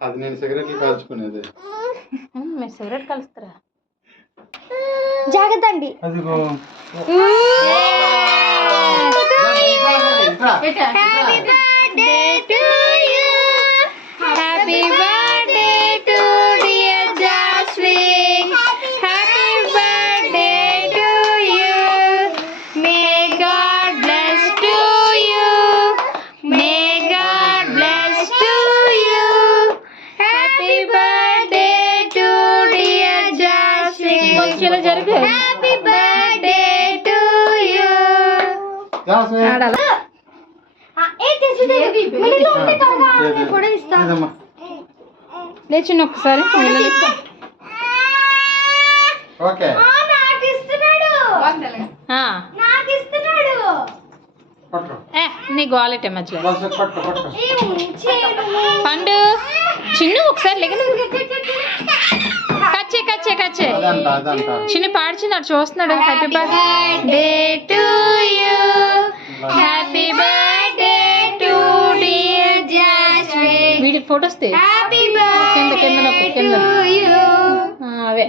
అది నేను సిగరెట్లు కాల్చుకునేది. మీరు సిగరెట్ కలుస్తారా? జాగ్రత్త అండి. Happy birthday to dear jasmine. Happy birthday to you. May God bless to you. May God bless to you. Happy birthday to dear jasmine. కొంచెం జరుగు. Happy birthday to you. లేచిన ఒకసారి నీ గోలెట్టే మధ్యలో పండు చిన్న ఒకసారి కచ్చే కచ్చే కచ్చే చిన్న పాడిచినాడు చూస్తున్నాడు. Happy birthday to you. Happy birthday to dear jasmine. వీడి ఫోటోస్ కింద కింద కింద అవే.